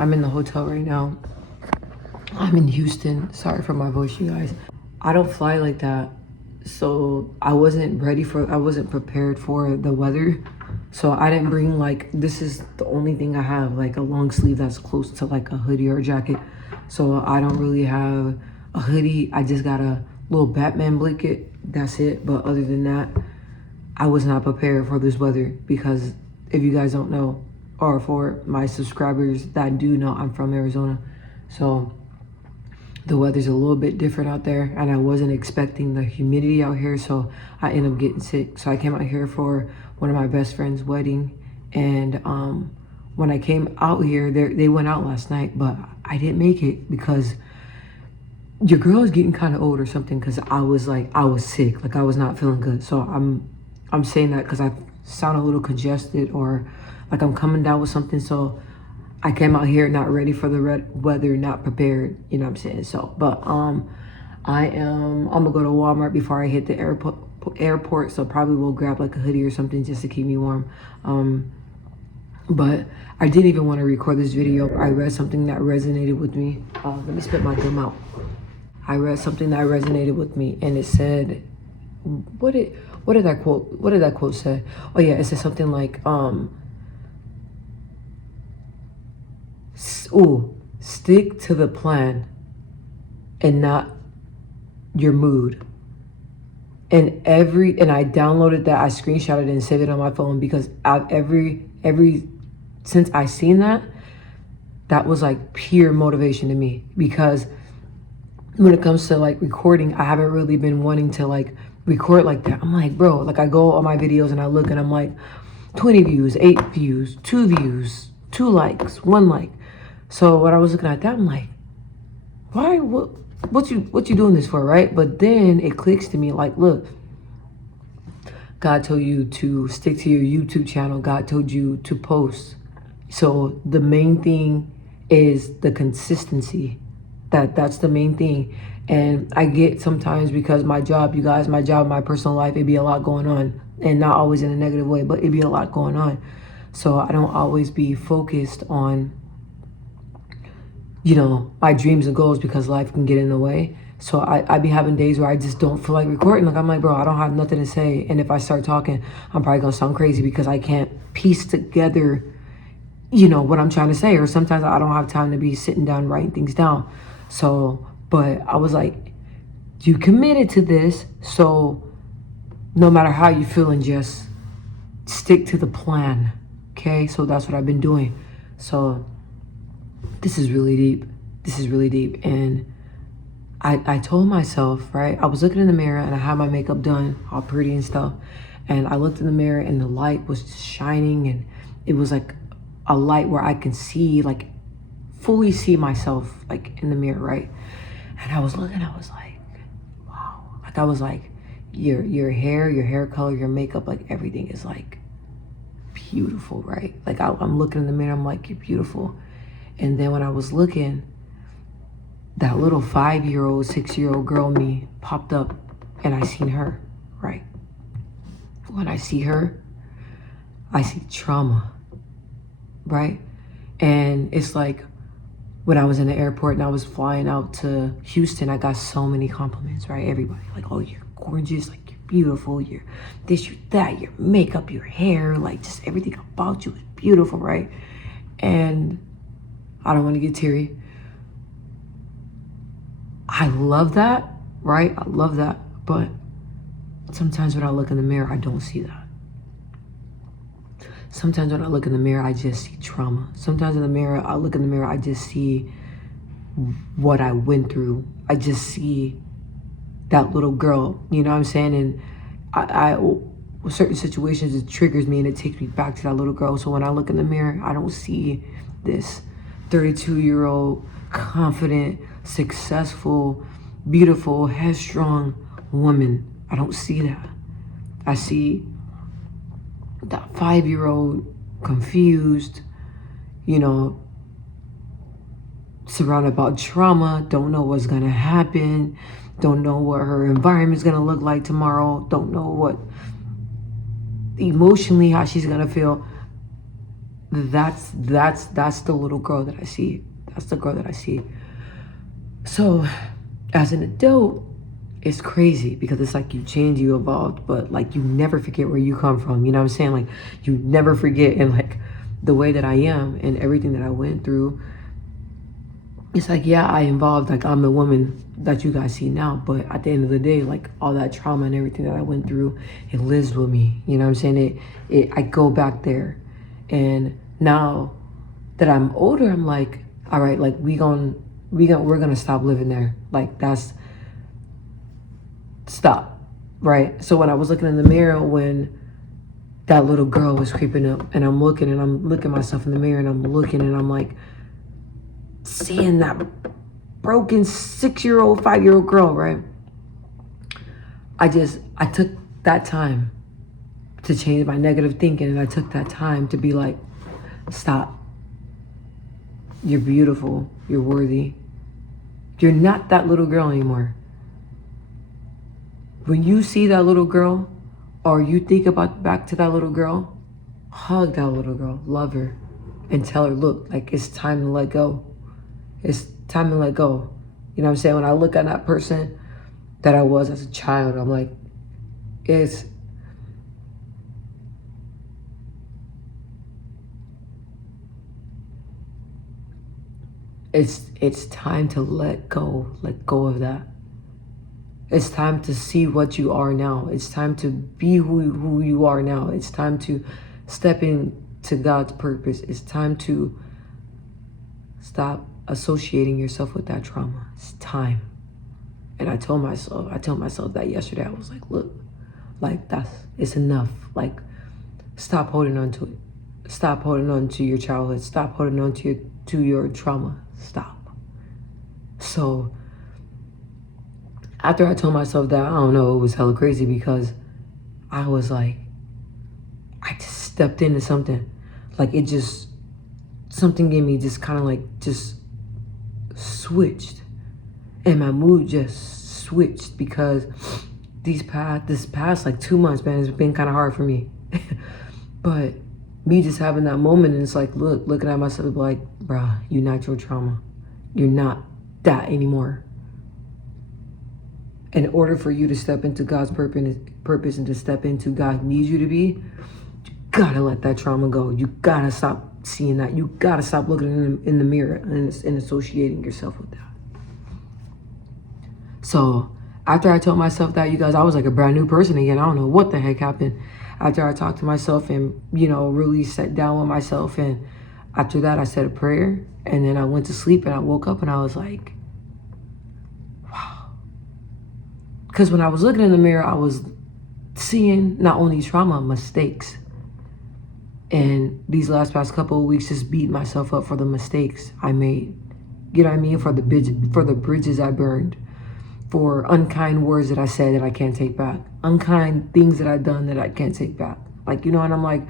I'm in the hotel right now. I'm in Houston. Sorry for my voice, you guys. I don't fly like that. So I wasn't prepared for the weather. So I didn't bring like, this is the only thing I have, like a long sleeve that's close to like a hoodie or a jacket. So I don't really have a hoodie. I just got a little Batman blanket. That's it. But other than that, I was not prepared for this weather because if you guys don't know, or for my subscribers that do know, I'm from Arizona. So the weather's a little bit different out there and I wasn't expecting the humidity out here, so I ended up getting sick. So I came out here for one of my best friend's wedding, and when I came out here, they went out last night, but I didn't make it because your girl is getting kind of old or something, because I was sick, like I was not feeling good. So I'm saying that because I sound a little congested or like I'm coming down with something. So I came out here not ready for the weather, not prepared, you know what I'm saying? So, but I'm gonna go to Walmart before I hit the airport, so probably will grab like a hoodie or something just to keep me warm. But I didn't even want to record this video. I read something that resonated with me. Let me spit my gum out. I read something that resonated with me, and it said, what did that quote say? Oh yeah, it said something like, stick to the plan and not your mood. And I downloaded that, I screenshotted it and saved it on my phone, because since I seen that was like pure motivation to me. Because when it comes to like recording, I haven't really been wanting to like record like that. I'm like, bro, like I go on my videos and I look and I'm like 20 views, 8 views, 2 views, 2 likes, 1 like. So when I was looking at that, I'm like, why, what you doing this for, right? But then it clicks to me like, look, God told you to stick to your YouTube channel. God told you to post. So the main thing is the consistency. That's the main thing. And I get sometimes, because my job, you guys, my personal life, it'd be a lot going on, and not always in a negative way, but it'd be a lot going on. So I don't always be focused on, you know, my dreams and goals, because life can get in the way. So I be having days where I just don't feel like recording. Like I'm like, bro, I don't have nothing to say. And if I start talking, I'm probably gonna sound crazy because I can't piece together, you know, what I'm trying to say. Or sometimes I don't have time to be sitting down writing things down. So, but I was like, you committed to this, so no matter how you feeling, just stick to the plan, okay? So that's what I've been doing. So this is really deep. And I told myself, right, I was looking in the mirror and I had my makeup done, all pretty and stuff, and I looked in the mirror and the light was just shining, and it was like a light where I can see, like fully see myself like in the mirror, right? And I was looking, I was like, wow. Like I was like, your hair color, your makeup, like everything is like beautiful, right? Like I'm looking in the mirror, I'm like, you're beautiful. And then when I was looking, that little 5-year-old, 6-year-old girl me popped up, and I seen her, right? When I see her, I see trauma, right? And it's like, when I was in the airport and I was flying out to Houston, I got so many compliments, right? Everybody, like, oh, you're gorgeous, like, you're beautiful, you're this, you're that, your makeup, your hair, like, just everything about you is beautiful, right? And I don't want to get teary. I love that, right? I love that. But sometimes when I look in the mirror, I don't see that. Sometimes when I look in the mirror, I just see trauma. Sometimes in the mirror, I look in the mirror, I just see what I went through. I just see that little girl, you know what I'm saying? And I with certain situations, it triggers me and it takes me back to that little girl. So when I look in the mirror, I don't see this 32-year-old, confident, successful, beautiful, headstrong woman. I don't see that. I see that 5-year-old, confused, you know, surrounded by trauma, don't know what's gonna happen, don't know what her environment's gonna look like tomorrow, don't know what emotionally how she's gonna feel. that's the little girl that I see. That's the girl that I see. So as an adult, it's crazy because it's like you change, you evolved, but like you never forget where you come from. You know what I'm saying? Like you never forget. And like the way that I am and everything that I went through, it's like, yeah, I evolved. Like I'm the woman that you guys see now, but at the end of the day, like all that trauma and everything that I went through, it lives with me. You know what I'm saying? I go back there, and now that I'm older, I'm like, all right, like we're gonna stop living there. Like that's stop, right? So when I was looking in the mirror, when that little girl was creeping up, and I'm looking myself in the mirror, and I'm looking, and I'm like seeing that broken 6-year-old, 5-year-old girl, right? I took that time to change my negative thinking, and I took that time to be like, stop. You're beautiful. You're worthy. You're not that little girl anymore. When you see that little girl, or you think about back to that little girl, hug that little girl, love her, and tell her, look, like it's time to let go. It's time to let go. You know what I'm saying? When I look at that person that I was as a child, I'm like, it's time to let go of that. It's time to see what you are now. It's time to be who you are now. It's time to step into God's purpose. It's time to stop associating yourself with that trauma. It's time. And I told myself that yesterday. I was like, look, like it's enough. Like, stop holding on to it. Stop holding on to your childhood. Stop holding on to your trauma. Stop. So after I told myself that, I don't know, it was hella crazy because I was like, I just stepped into something. Like something in me just kind of like just switched. And my mood just switched because this past like 2 months, man, it's been kind of hard for me. But me just having that moment, and it's like, looking at myself like, bruh, you're not your trauma. You're not that anymore. In order for you to step into God's purpose and to step into God needs you to be, you gotta let that trauma go. You gotta stop seeing that. You gotta stop looking in the mirror and associating yourself with that. So after I told myself that, you guys, I was like a brand new person again. I don't know what the heck happened. After I talked to myself and, really sat down with myself, and after that I said a prayer, and then I went to sleep, and I woke up and I was like, wow. Because when I was looking in the mirror, I was seeing not only trauma, mistakes. And these past couple of weeks just beat myself up for the mistakes I made. You know what I mean? For the bridges I burned. For unkind words that I said that I can't take back. Unkind things that I've done that I can't take back. Like, and I'm like,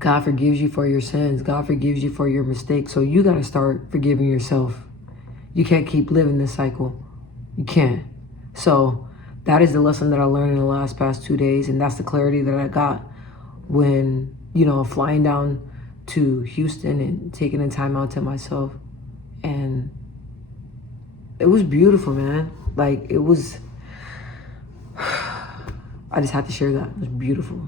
God forgives you for your sins. God forgives you for your mistakes. So you got to start forgiving yourself. You can't keep living this cycle. You can't. So that is the lesson that I learned in the past 2 days. And that's the clarity that I got when, flying down to Houston and taking the time out to myself. And it was beautiful, man. Like, it was, I just had to share that. It was beautiful.